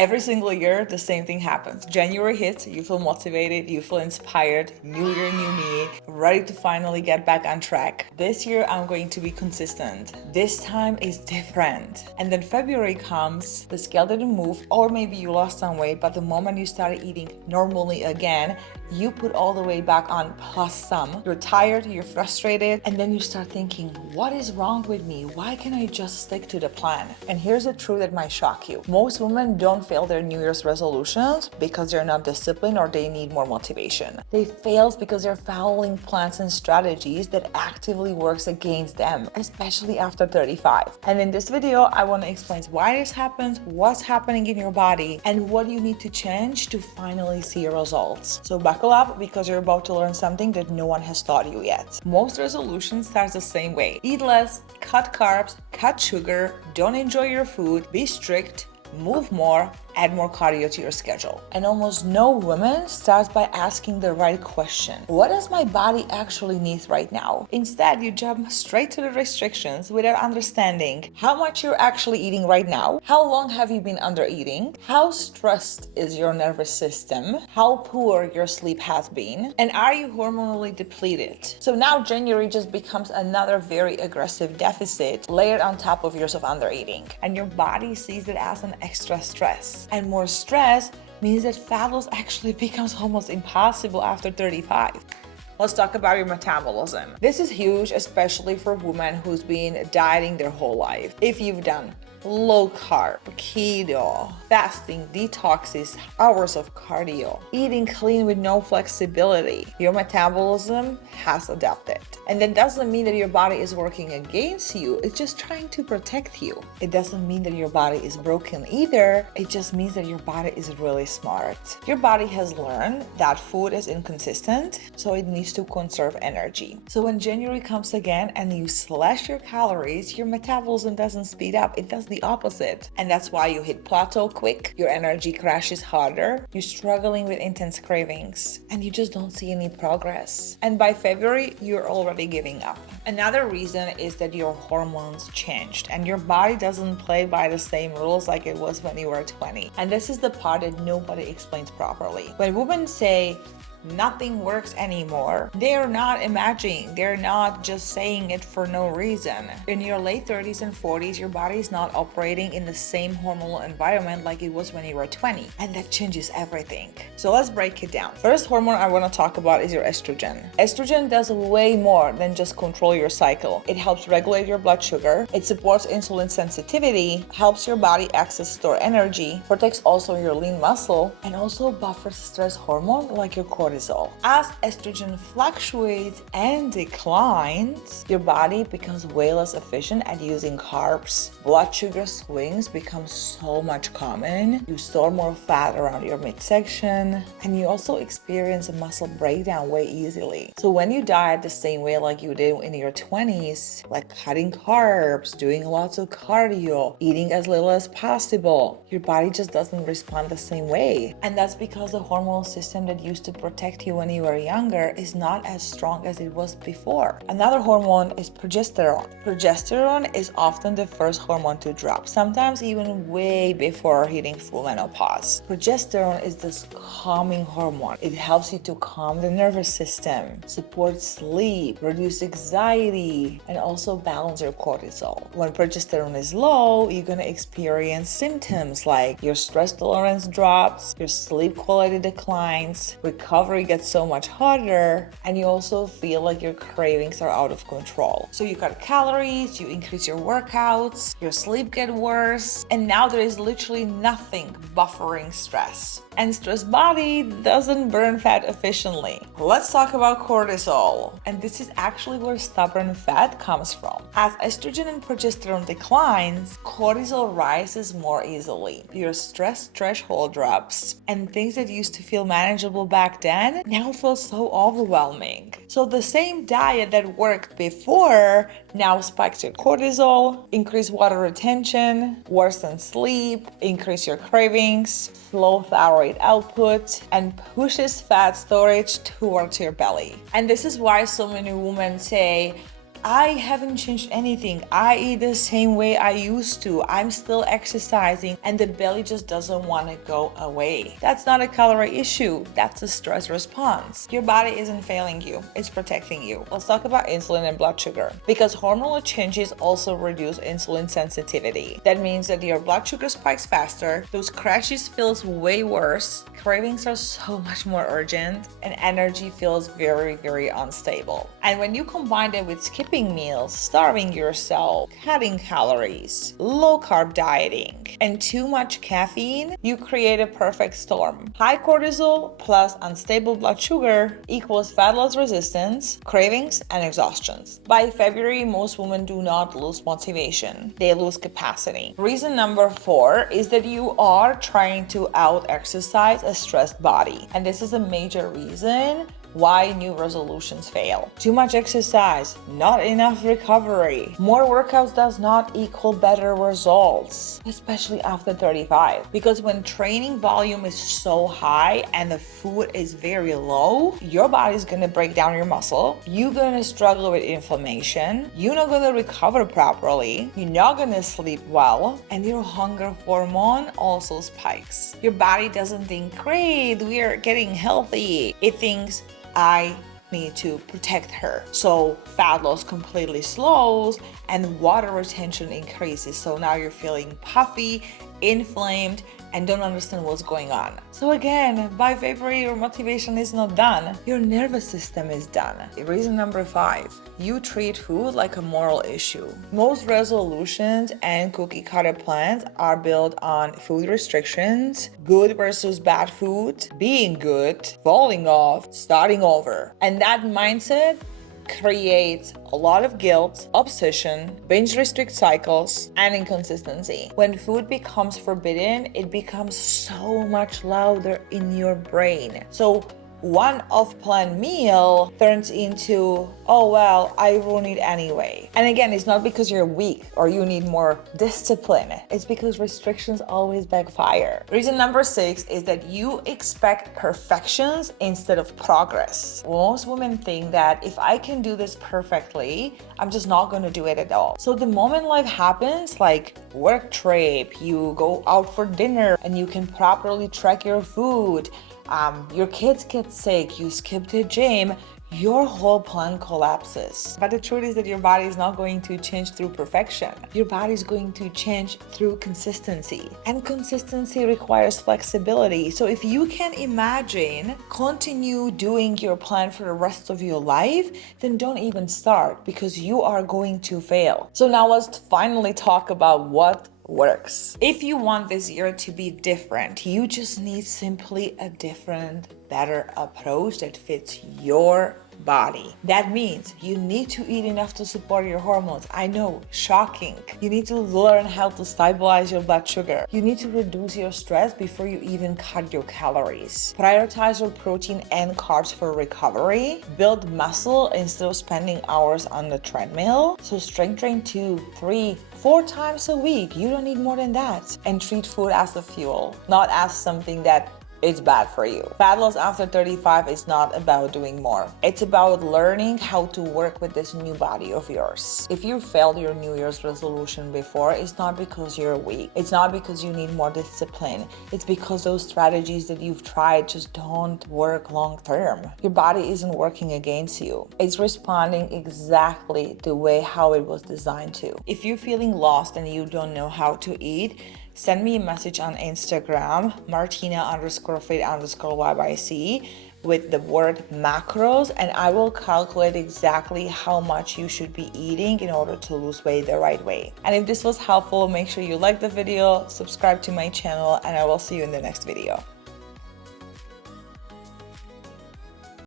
Every single year, the same thing happens. January hits, you feel motivated, you feel inspired, new year, new me, ready to finally get back on track. This year, I'm going to be consistent. This time is different. And then February comes, the scale didn't move, or maybe you lost some weight, but the moment you started eating normally again, you put all the way back on plus some. You're tired, you're frustrated, and then you start thinking, what is wrong with me? Why can't I just stick to the plan? And here's the truth that might shock you. Most women don't fail their New Year's resolutions because they're not disciplined or they need more motivation. They fail because they're following plans and strategies that actively works against them, especially after 35. And in this video, I want to explain why this happens, what's happening in your body, and what you need to change to finally see your results. So buckle up because you're about to learn something that no one has taught you yet. Most resolutions start the same way. Eat less, cut carbs, cut sugar, don't enjoy your food, be strict, move more, add more cardio to your schedule. And almost no woman starts by asking the right question. What does my body actually need right now? Instead, you jump straight to the restrictions without understanding how much you're actually eating right now, how long have you been under eating, how stressed is your nervous system, how poor your sleep has been, and are you hormonally depleted? So now January just becomes another very aggressive deficit layered on top of years of under eating. And your body sees it as an extra stress. And more stress means that fat loss actually becomes almost impossible after 35. Let's talk about your metabolism. This is huge, especially for women who's been dieting their whole life. If you've done low carb, keto, fasting, detoxes, hours of cardio, eating clean with no flexibility, your metabolism has adapted. And that doesn't mean that your body is working against you, it's just trying to protect you. It doesn't mean that your body is broken either, it just means that your body is really smart. Your body has learned that food is inconsistent, so it needs to conserve energy. So when January comes again and you slash your calories, your metabolism doesn't speed up, it does the opposite. And that's why you hit plateau quick, your energy crashes harder, you're struggling with intense cravings, and you just don't see any progress. And by February, you're already giving up. Another reason is that your hormones changed and your body doesn't play by the same rules like it was when you were 20. And this is the part that nobody explains properly. When women say, nothing works anymore, they're not imagining, they're not just saying it for no reason. In your late 30s and 40s, your body is not operating in the same hormonal environment like it was when you were 20, and that changes everything. So let's break it down. First hormone I want to talk about is your estrogen. Estrogen does way more than just control your cycle. It helps regulate your blood sugar, it supports insulin sensitivity, helps your body access store energy, protects also your lean muscle, and also buffers stress hormone like your cortisol. As estrogen fluctuates and declines, your body becomes way less efficient at using carbs. Blood sugar swings become so much common. You store more fat around your midsection, and you also experience a muscle breakdown way easily. So when you diet the same way like you did in your 20s, like cutting carbs, doing lots of cardio, eating as little as possible, your body just doesn't respond the same way. And that's because the hormonal system that used to protect you when you were younger is not as strong as it was before. Another hormone is progesterone. Progesterone is often the first hormone to drop, sometimes even way before hitting full menopause. Progesterone is this calming hormone. It helps you to calm the nervous system, support sleep, reduce anxiety, and also balance your cortisol. When progesterone is low, you're gonna experience symptoms like your stress tolerance drops, your sleep quality declines, recovery gets so much harder, and you also feel like your cravings are out of control. So you cut calories, you increase your workouts, your sleep gets worse, and now there is literally nothing buffering stress. And stress body doesn't burn fat efficiently. Let's talk about cortisol. And this is actually where stubborn fat comes from. As estrogen and progesterone declines, cortisol rises more easily. Your stress threshold drops, and things that used to feel manageable back then now feel so overwhelming. So the same diet that worked before now spikes your cortisol, increase water retention, worsen sleep, increase your cravings, slow thyroid output, and pushes fat storage towards your belly. And this is why so many women say, I haven't changed anything. I eat the same way I used to. I'm still exercising and the belly just doesn't want to go away. That's not a calorie issue. That's a stress response. Your body isn't failing you. It's protecting you. Let's talk about insulin and blood sugar, because hormonal changes also reduce insulin sensitivity. That means that your blood sugar spikes faster, those crashes feels way worse, cravings are so much more urgent, and energy feels very, very unstable. And when you combine it with skipping meals, starving yourself, cutting calories, low carb dieting, and too much caffeine, you create a perfect storm. High cortisol plus unstable blood sugar equals fat loss resistance, cravings, and exhaustions. By February, most women do not lose motivation. They lose capacity. Reason number 4 is that you are trying to out-exercise a stressed body. And this is a major reason why new resolutions fail. Too much exercise, not enough recovery. More workouts does not equal better results, especially after 35. Because when training volume is so high and the food is very low, your body's gonna break down your muscle. You're gonna struggle with inflammation. You're not gonna recover properly. You're not gonna sleep well. And your hunger hormone also spikes. Your body doesn't think, great, we are getting healthy. It thinks, I need to protect her. So fat loss completely slows and water retention increases. So now you're feeling puffy, inflamed, and don't understand what's going on. So again, by February, your motivation is not done. Your nervous system is done. Reason number 5, you treat food like a moral issue. Most resolutions and cookie cutter plans are built on food restrictions, good versus bad food, being good, falling off, starting over. And that mindset creates a lot of guilt, obsession, binge restrict cycles, and inconsistency. When food becomes forbidden, it becomes so much louder in your brain. So one off-plan meal turns into, oh well, I won't eat anyway. And again, it's not because you're weak or you need more discipline. It's because restrictions always backfire. Reason number 6 is that you expect perfections instead of progress. Most women think that if I can do this perfectly, I'm just not going to do it at all. So the moment life happens, like work trip, you go out for dinner and you can properly track your food, your kids get sick, you skip the gym, your whole plan collapses. But the truth is that your body is not going to change through perfection. Your body is going to change through consistency. And consistency requires flexibility. So if you can imagine continue doing your plan for the rest of your life, then don't even start, because you are going to fail. So now let's finally talk about what works. If you want this year to be different, you just need simply a different, better approach that fits your body. That means you need to eat enough to support your hormones. I know, shocking. You need to learn how to stabilize your blood sugar. You need to reduce your stress before you even cut your calories. Prioritize your protein and carbs for recovery. Build muscle instead of spending hours on the treadmill. So strength train 2, 3, 4 times a week. You don't need more than that. And treat food as a fuel, not as something that it's bad for you. Fat loss after 35 is not about doing more. It's about learning how to work with this new body of yours. If you failed your New Year's resolution before, it's not because you're weak. It's not because you need more discipline. It's because those strategies that you've tried just don't work long term. Your body isn't working against you. It's responding exactly the way how it was designed to. If you're feeling lost and you don't know how to eat, send me a message on Instagram, Martina_fit_YYC with the word macros, and I will calculate exactly how much you should be eating in order to lose weight the right way. And if this was helpful, make sure you like the video, subscribe to my channel, and I will see you in the next video.